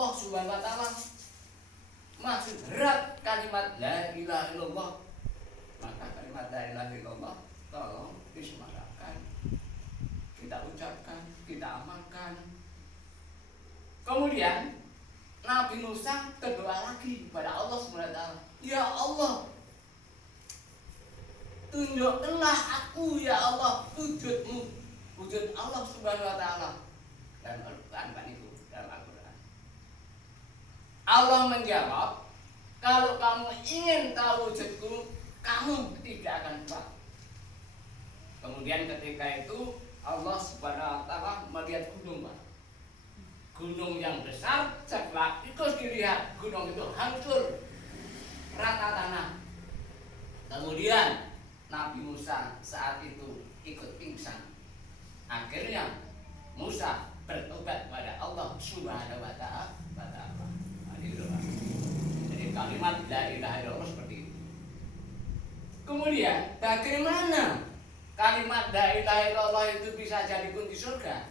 Allah Subhanahu wa taala masih berat kalimat la ilaha illallah. Maka kalimat la ilaha illallah tolong disemarakan, kita ucapkan, kita amalkan. Kemudian Nabi Musa berdoa lagi kepada Allah Subhanahu wa taala, ya Allah, tunjukkanlah aku ya Allah wujudmu, wujud Allah Subhanahu wa taala. Dan Al-Quran kan itu, dalam Al-Quran Allah menjawab, kalau kamu ingin tahu wujudku, kamu tidak akan tahu. Kemudian ketika itu Allah Subhanahu wa taala melihat gunung, Pak. Gunung yang besar, setelah itu dilihat gunung itu hancur rata tanah. Kemudian Nabi Musa saat itu ikut pingsan. Akhirnya Musa bertobat kepada Allah Subhanahu wa taala. Jadi kalimat la ilaha illallah seperti itu. Kemudian bagaimana kalimat la ilaha illallah itu bisa jadi kunci surga?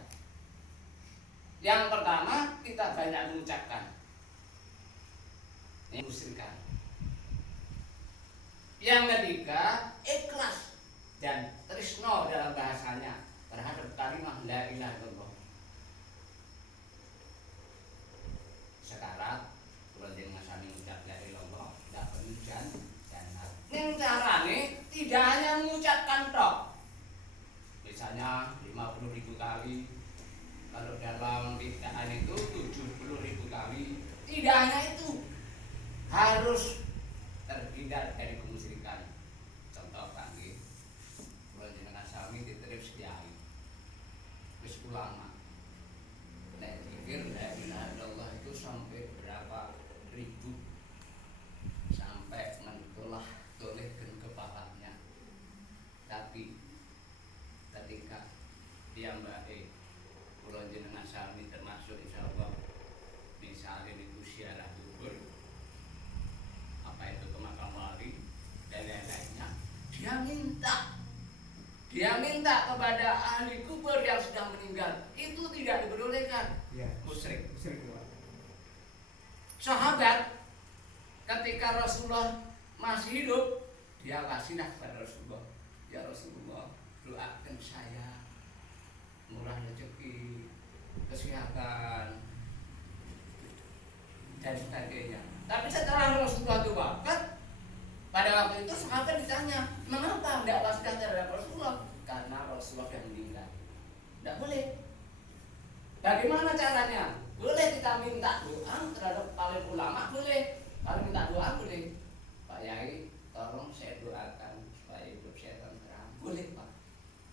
Yang pertama, kita banyak mengucapkan. Ini musyrikan. Yang ketiga, ikhlas dan tresno dalam bahasanya terhadap kalimat la ilaha illallah. Sekarang kalau dengan sami ucap la ilaha illallah tidak perlu jannah. Ning carane tidak hanya mengucapkan tok. Misalnya 50.000 kali. Kalau dalam bid'ah itu 70.000 kali. Tidak hanya itu, harus terhindar dari kemusyrikan. Contoh kaki, kalau jenengan sami diterus kiai, wis ulama. Nek pikir la ilaha illallah itu sampai berapa ribu, sampai mentulah tolehkan kepalanya. Tapi ketika dia mbake kalau jenengan sami termasuk insyaallah misalnya itu siarah dubur, apa itu ke makam wali dan lain-lainnya, dia minta kepada ahli kubur yang sudah meninggal, itu tidak diperbolehkan. Ya, musyrik. Sahabat ketika Rasulullah masih hidup, dia wasilah kepada Rasulullah, ya Rasulullah, doakan saya murah rezeki, kesehatan dan sebagainya. Tapi setelah Rasulullah itu wafat, pada waktu itu sahabat ditanya, mengapa tidak wasilah terhadap Rasulullah? Karena Rasulullah sudah meninggal. Tidak boleh. Bagaimana caranya? Boleh kita minta doa terhadap paling ulama, boleh. Kalau minta doa boleh. Pak Yai, tolong saya doakan supaya hidup saya tenteram. Boleh Pak,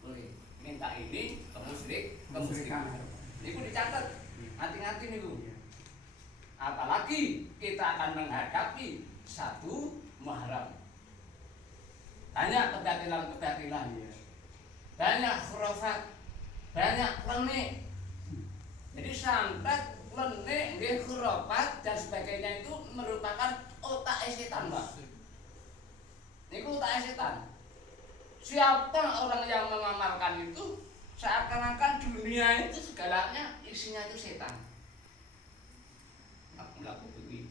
boleh. Minta ini kemusyrikan. Niku dicatat, hati-hati niku. Apalagi kita akan menghadapi satu Muharram. Banyak kebatilan, banyak khurafat, banyak klenik. Jadi sampai klenik, khurafat dan sebagainya itu merupakan otak setan, Pak. Niku otak setan. Siapa orang yang mengamalkan itu, seakan-akan dunia itu segalanya isinya itu setan. Aku laku begini.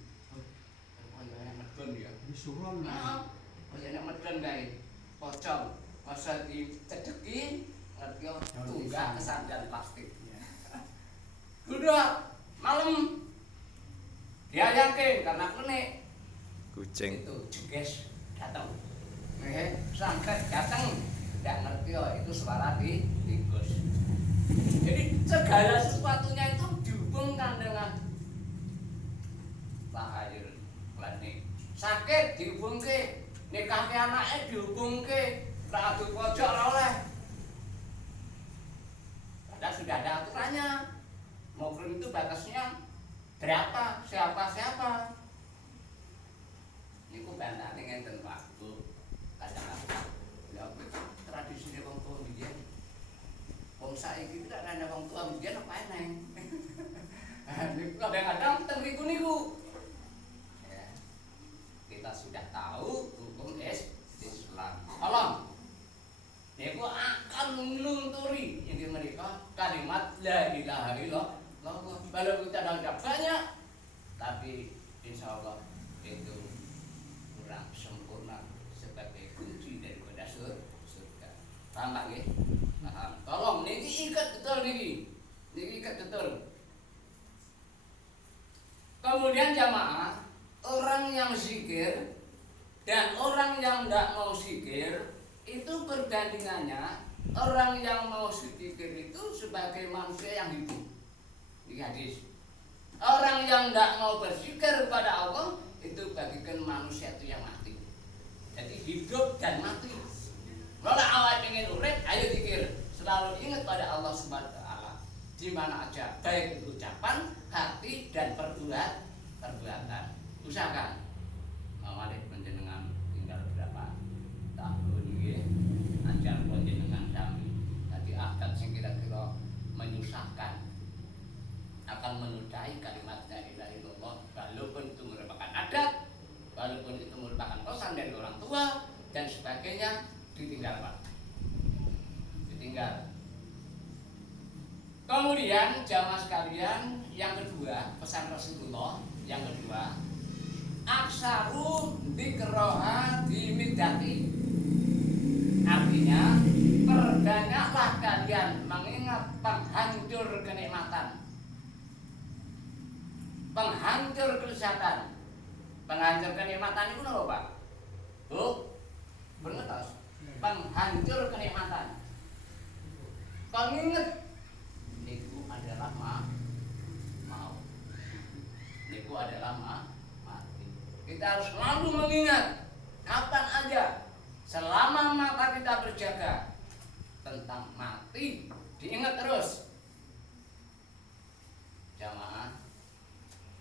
Kaya medon ya. Disuruh. Nah, kaya medon kae. Pocong, masa dicedeki, ngerti yo tunggak kesandan plastik. Udah malam dia yakin karena klenik. Kucing itu jeges datang. Sampai datang tidak ngerti oh itu suara di tikus. Jadi segala sesuatunya itu dihubungkan dengan lahir klenik. Sakit dihubungke, nikah ke anaknya dihubungke, adu pojok oleh. Padahal sudah ada aturannya. Mukrim itu batasnya berapa, siapa. Niku bantane ngenten waktu. Kadang-kadang ya tradisi wong tua mbiyen. Wong saiki tidak ada wong tua mbiyen apa eneng. Niku kadang-kadang teng niku. Ya. Kita sudah tahu hukum Islam. Tolong. Niku akan melunturi yang mereka kalimat la ilaha illallah. Kalau kita ada banyak tapi insya Allah itu kurang sempurna sebagai kunci daripada surga. Paham Pak nggih? Paham. Tolong niki ikat betul niki. Niki ikat betul. Kemudian jamaah, orang yang zikir dan orang yang tidak mau zikir itu perbandingannya. Orang yang mau zikir itu sebagai manusia yang hidup. Ini hadis. Orang yang tidak mau berzikir kepada Allah itu bagikan manusia itu yang mati. Jadi hidup dan mati. Kalau awal ingin urip, ayo zikir. Selalu ingat pada Allah Subhanahu wa taala di mana aja, baik itu ucapan, hati dan perbuatan. Usahakan. Mawalih panjenengan tinggal berapa tahun nggih. Ajar panjenengan sami. Dadi adat sing kira-kira menyusahkan akan menodai kalimat la ilaha illallah, walaupun itu merupakan adat, walaupun itu merupakan pesan dari orang tua dan sebagainya, ditinggal Pak. Ditinggal. Kemudian jamaah sekalian, yang kedua, pesan Rasulullah yang kedua, aksaru dikroha dimidati. Artinya, perbanyaklah kalian mengingat penghancur kenikmatan, penghancur kelezatan. Penghancur kenikmatan itu apa Pak? Bu, bernetos. Penghancur kenikmatan. Pengingat niku adalah mau. Niku adalah mati. Kita harus selalu mengingat kapan aja selama mata kita berjaga tentang mati, diingat terus. Jamaah,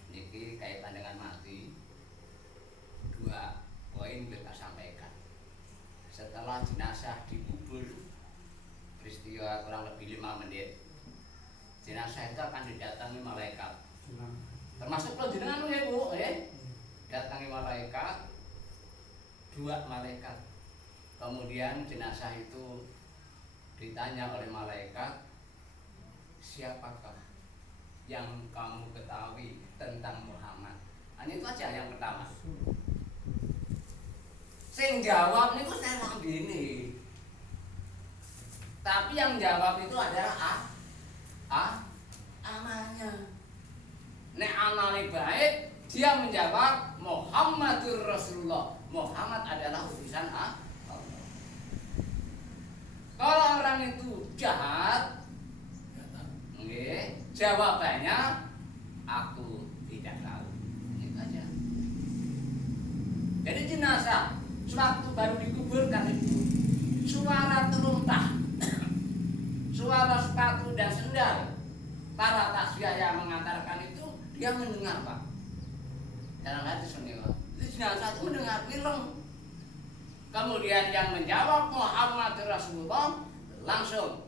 niki kaitan dengan mati. Dua poin kita sampaikan. Setelah jenazah dikubur, peristiwa kurang lebih 5 menit, jenazah itu akan didatangi malaikat. Termasuk panjenengan ya Bu, datangi malaikat, 2 malaikat. Kemudian jenazah itu ditanya oleh malaikat, siapakah yang kamu ketahui tentang Muhammad? Hanya itu aja yang pertama. Sing jawab niku saya gini. Tapi yang jawab itu adalah amalnya. Nek amale baik, dia menjawab Muhammadur Rasulullah. Muhammad adalah utusan Allah. Kalau orang itu jahat, jawabannya aku tidak tahu. Itu aja. Jadi jenazah sewaktu baru dikuburkan itu suara teruntah, suara sepatu dan sendal para tasbih yang mengantarkan itu dia mendengar Pak. Dalam hati sendiri itu jenazah itu mendengar film. Kemudian yang menjawab Muhammad Rasulullah langsung